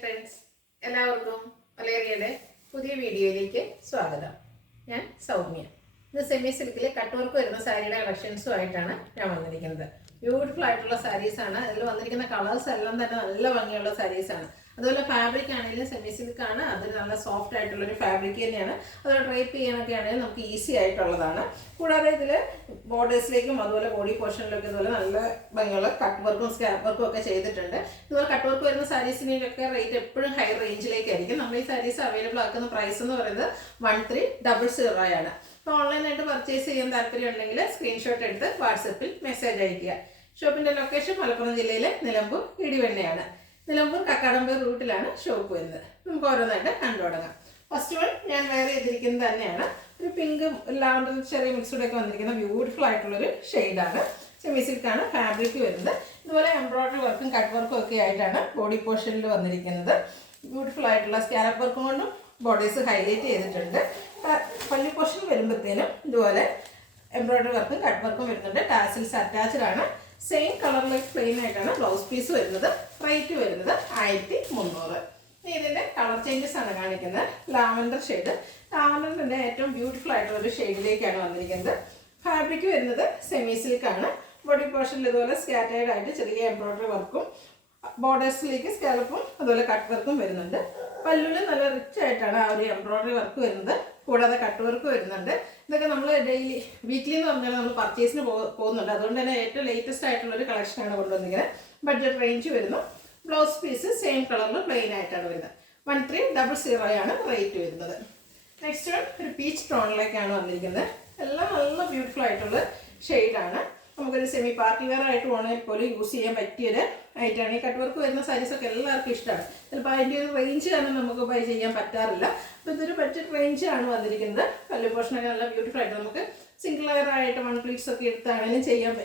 Friends, എല്ലാവർക്കും മലേറിയയുടെ പുതിയ വീഡിയോയിലേക്ക് സ്വാഗതം. ഞാൻ സൗമ്യ. ഇത് സെമി സിൽക്കിലെ കട്ട് വർക്ക് വരുന്ന സാരിയുടെ കളക്ഷൻസുമായിട്ടാണ് ഞാൻ വന്നിരിക്കുന്നത്. ബ്യൂട്ടിഫുൾ ആയിട്ടുള്ള സാരീസാണ്. അതിൽ വന്നിരിക്കുന്ന കളേഴ്സ് എല്ലാം തന്നെ നല്ല ഭംഗിയുള്ള സാരീസാണ്. അതുപോലെ ഫാബ്രിക് ആണെങ്കിലും സെമി സിൽക്ക് ആണ്. അത് നല്ല സോഫ്റ്റ് ആയിട്ടുള്ളൊരു ഫാബ്രിക് തന്നെയാണ്. അതുപോലെ ഡ്രൈപ്പ് ചെയ്യാനൊക്കെ ആണെങ്കിലും നമുക്ക് ഈസി ആയിട്ടുള്ളതാണ്. കൂടാതെ ഇതിൽ ബോർഡേഴ്സിലേക്കും അതുപോലെ ബോഡി പോർഷനിലൊക്കെ ഇതുപോലെ നല്ല ഭംഗിയുള്ള കട്ട് വർക്കും സ്കാപ്പ് വർക്കും ഒക്കെ ചെയ്തിട്ടുണ്ട്. ഇതുപോലെ കട്ട് വർക്ക് വരുന്ന സാരീസിനൊക്കെ റേറ്റ് എപ്പോഴും ഹൈ റേഞ്ചിലേക്കായിരിക്കും. നമ്മൾ ഈ സാരീസ് അവൈലബിൾ ആക്കുന്ന പ്രൈസ് എന്ന് പറയുന്നത് 1300 ആണ്. അപ്പോൾ ഓൺലൈനായിട്ട് പർച്ചേസ് ചെയ്യാൻ താല്പര്യം ഉണ്ടെങ്കിൽ സ്ക്രീൻഷോട്ട് എടുത്ത് വാട്സപ്പിൽ മെസ്സേജ് അയയ്ക്കുക. ഷോപ്പിൻ്റെ ലൊക്കേഷൻ മലപ്പുറം ജില്ലയിലെ നിലമ്പൂർ ഇടിവണ്ണയാണ്. നിലമ്പൂർ കക്കാടമ്പൂർ റൂട്ടിലാണ് ഷോപ്പ് വരുന്നത്. നമുക്ക് ഓരോന്നായിട്ട് കണ്ടു തുടങ്ങാം. ഫസ്റ്റ് വൺ ഞാൻ വെയർ ചെയ്തിരിക്കുന്നത് തന്നെയാണ്. ഒരു പിങ്കും ലാവൻഡർ ചെറിയ മിക്സ്ഡ് ഒക്കെ വന്നിരിക്കുന്ന ബ്യൂട്ടിഫുൾ ആയിട്ടുള്ളൊരു ഷെയ്ഡാണ്. സെമി സിൽക്കാണ് ഫാബ്രിക് വരുന്നത്. ഇതുപോലെ എംബ്രോയ്ഡറി വർക്കും കട്ട് വർക്കും ഒക്കെ ആയിട്ടാണ് ബോഡി പോർഷനിൽ വന്നിരിക്കുന്നത്. ബ്യൂട്ടിഫുൾ ആയിട്ടുള്ള സ്കാലപ്പ് വർക്കും കൊണ്ടും ബോഡീസ് ഹൈലൈറ്റ് ചെയ്തിട്ടുണ്ട്. പല്ലി പോർഷൻ വരുമ്പോഴത്തേനും ഇതുപോലെ എംബ്രോയ്ഡറി വർക്കും കട്ട് വർക്കും വരുന്നുണ്ട്. ടാസിൽസ് അറ്റാച്ച്ഡ് ആണ്. സെയിം കളറിലേക്ക് പ്ലെയിൻ ആയിട്ടാണ് ബ്ലൗസ് പീസ് വരുന്നത്. റേറ്റ് വരുന്നത് 1300. ഇനി ഇതിൻ്റെ കളർ ചേഞ്ചസ് ആണ് കാണിക്കുന്നത്. Lavender shade. ലാവൻഡറിൻ്റെ ഏറ്റവും ബ്യൂട്ടിഫുൾ ആയിട്ടുള്ള ഒരു ഷെയ്ഡിലേക്കാണ് വന്നിരിക്കുന്നത്. ഫാബ്രിക് വരുന്നത് സെമി സിൽക്കാണ്. ബോഡി പോർഷനിൽ ഇതുപോലെ സ്കാറ്റേർഡ് ആയിട്ട് ചെറിയ എംബ്രോയ്ഡറി വർക്കും ബോർഡേഴ്സിലേക്ക് സ്കാലപ്പും അതുപോലെ കട്ട് വർക്കും വരുന്നുണ്ട്. പല്ലുവിൽ നല്ല റിച്ച് ആയിട്ടാണ് ആ ഒരു എംബ്രോയ്ഡറി വർക്ക് വരുന്നത്. കൂടാതെ കട്ട് വർക്ക് വരുന്നുണ്ട്. ഇതൊക്കെ നമ്മൾ ഡെയിലി വീക്ക്ലി എന്ന് പറഞ്ഞാൽ നമ്മൾ പർച്ചേസിന് പോകുന്നുണ്ട്. അതുകൊണ്ട് തന്നെ ഏറ്റവും ലേറ്റസ്റ്റ് ആയിട്ടുള്ളൊരു കളക്ഷനാണ് കൊണ്ടുവന്നിരിക്കുന്നത്. ബഡ്ജറ്റ് റേഞ്ച് വരുന്നു. ബ്ലൗസ് പീസ് സെയിം കളറിൽ പ്ലെയിൻ ആയിട്ടാണ് വരുന്നത്. 1300 ആണ് റേറ്റ് വരുന്നത്. നെക്സ്റ്റ് വൺ ഒരു പീച്ച് ടോണിലേക്കാണ് വന്നിരിക്കുന്നത്. എല്ലാം നല്ല ബ്യൂട്ടിഫുൾ ആയിട്ടുള്ള ഷെയ്ഡാണ്. നമുക്കൊരു സെമി പാർട്ടി വെയർ ആയിട്ട് വേണമെങ്കിൽ പോലും യൂസ് ചെയ്യാൻ പറ്റിയൊരു ഐറ്റമാണ്. ഈ കട്ട് വർക്ക് വരുന്ന സാരീസൊക്കെ എല്ലാവർക്കും ഇഷ്ടമാണ്. ചിലപ്പോൾ അതിൻ്റെ ഒരു റേഞ്ച് കാരണം നമുക്ക് ബൈ ചെയ്യാൻ പറ്റാറില്ല. അപ്പോൾ ഇതൊരു ബഡ്ജറ്റ് റേഞ്ച് ആണ് വന്നിരിക്കുന്നത്. പല്ലു പോർഷനൊക്കെ നല്ല ബ്യൂട്ടിഫുൾ ആയിട്ട് നമുക്ക് സിംഗിൾ ലെയർ ആയിട്ട് വൺ പ്ലീറ്റ്സ് ഒക്കെ എടുത്താണെങ്കിലും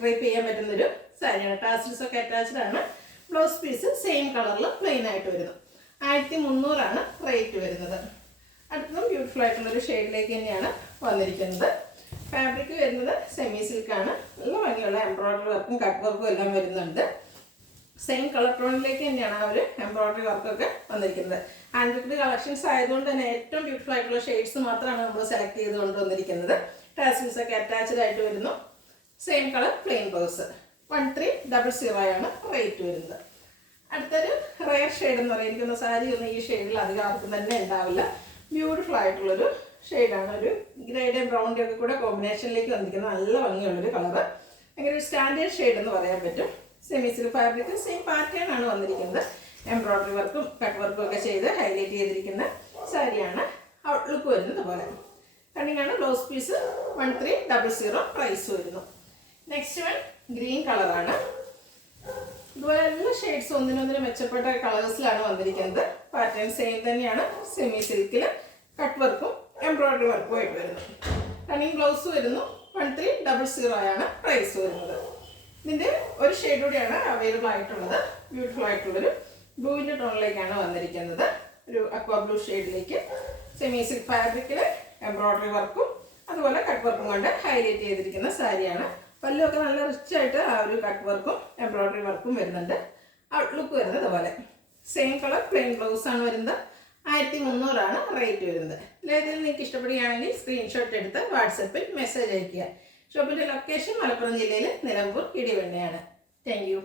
ഡ്രൈപ്പ് ചെയ്യാൻ പറ്റുന്നൊരു സാരിയാണ്. ടാസിൽസ് ഒക്കെ അറ്റാച്ച്ഡ് ആണ്. ബ്ലൗസ് പീസ് സെയിം കളറിൽ പ്ലെയിൻ ആയിട്ട് വരുന്നു. 1300 ആണ് റേറ്റ് വരുന്നത്. അടുത്തതും ബ്യൂട്ടിഫുൾ ആയിട്ടുള്ളൊരു ഷെയ്ഡിലേക്ക് തന്നെയാണ് വന്നിരിക്കുന്നത്. ഫാബ്രിക് വരുന്നത് സെമി സിൽക്കാണ്. നല്ല ഭംഗിയുള്ള എംബ്രോയ്ഡറി വർക്കും കട്ട് വർക്കും എല്ലാം വരുന്നുണ്ട്. സെയിം കളർ ടോണിലേക്ക് തന്നെയാണ് ആ ഒരു എംബ്രോയ്ഡറി വർക്കൊക്കെ വന്നിരിക്കുന്നത്. ഹാൻഡ് വർക്ക്ഡ് കളക്ഷൻസ് ആയതുകൊണ്ട് തന്നെ ഏറ്റവും ബ്യൂട്ടിഫുൾ ആയിട്ടുള്ള ഷെയ്ഡ്സ് മാത്രമാണ് നമ്മൾ സെലക്ട് ചെയ്ത് കൊണ്ടുവന്നിരിക്കുന്നത്. ടാസിൽസ് ഒക്കെ അറ്റാച്ച്ഡ് ആയിട്ട് വരുന്നു. Same colour plain blouse. 1300 ആണ് റേറ്റ് വരുന്നത്. അടുത്തൊരു റെയർ ഷെയ്ഡ് എന്ന് പറയുന്ന സാരി ഒന്നും ഈ ഷെയ്ഡിൽ അധികം ആർക്കും തന്നെ ഉണ്ടാവില്ല. ബ്യൂട്ടിഫുൾ ആയിട്ടുള്ളൊരു ഷെയ്ഡാണ്. ഒരു ഗ്രേഡ് ബ്രൗണിൻ്റെ ഒക്കെ കൂടെ കോമ്പിനേഷനിലേക്ക് വന്നിരിക്കുന്ന നല്ല ഭംഗിയുള്ളൊരു കളറ്. ഭയങ്കര ഒരു സ്റ്റാൻഡേർഡ് ഷെയ്ഡ് എന്ന് പറയാൻ പറ്റും. Semi silk fabric same pattern ആണ് വന്നിരിക്കുന്നത്. എംബ്രോയ്ഡറി വർക്കും കട്ട് വർക്കും ഒക്കെ ചെയ്ത് ഹൈലൈറ്റ് ചെയ്തിരിക്കുന്ന സാരിയാണ്. ഔട്ട്ലുക്ക് വരുന്നത് പോലെ കണ്ണിങ്ങാണ്. ബ്ലൗസ് പീസ് 1300 പ്രൈസ് വരുന്നു. നെക്സ്റ്റ് വൺ ഗ്രീൻ കളറാണ്. ഇതുപോലെ എല്ലാ ഷെയ്ഡ്സ് ഒന്നിനൊന്നിനും മെച്ചപ്പെട്ട കളേഴ്സിലാണ് വന്നിരിക്കുന്നത്. പാറ്റേൺ സെയിം തന്നെയാണ്. സെമി സിൽക്കിൽ കട്ട് വർക്കും എംബ്രോയ്ഡറി വർക്കും ആയിട്ട് വരുന്നു. റണ്ണിങ് ബ്ലൗസ് വരുന്നു. 1300 ആണ് പ്രൈസ് വരുന്നത്. ഇതിൻ്റെ ഒരു ഷെയ്ഡ് കൂടിയാണ് അവൈലബിൾ ആയിട്ടുള്ളത്. ബ്യൂട്ടിഫുൾ ആയിട്ടുള്ളൊരു ബ്ലൂവിൻ്റെ ടോണിലേക്കാണ് വന്നിരിക്കുന്നത്. ഒരു അക്വാ ബ്ലൂ ഷെയ്ഡിലേക്ക് സെമി സിൽക്ക് ഫാബ്രിക്കിൽ എംബ്രോയ്ഡറി വർക്കും അതുപോലെ കട്ട് വർക്കും കൊണ്ട് ഹൈലൈറ്റ് ചെയ്തിരിക്കുന്ന സാരിയാണ്. പല്ലുമൊക്കെ നല്ല റിച്ച് ആയിട്ട് ആ ഒരു കട്ട് വർക്കും എംബ്രോയ്ഡറി വർക്കും വരുന്നുണ്ട്. ഔട്ട്ലുക്ക് വരുന്നത് അതുപോലെ സെയിം കളർ പ്ലെയിൻ ബ്ലൗസ് ആണ് വരുന്നത്. 1300 ആണ് റേറ്റ് വരുന്നത്. ഇതിലേതെങ്കിലും നിങ്ങൾക്ക് ഇഷ്ടപ്പെടുകയാണെങ്കിൽ സ്ക്രീൻഷോട്ട് എടുത്ത് വാട്സപ്പിൽ മെസ്സേജ് അയയ്ക്കുക. ഷോപ്പിൻ്റെ ലൊക്കേഷൻ മലപ്പുറം ജില്ലയിൽ നിലമ്പൂർ ഇടിവണ്ണയാണ്. Thank you.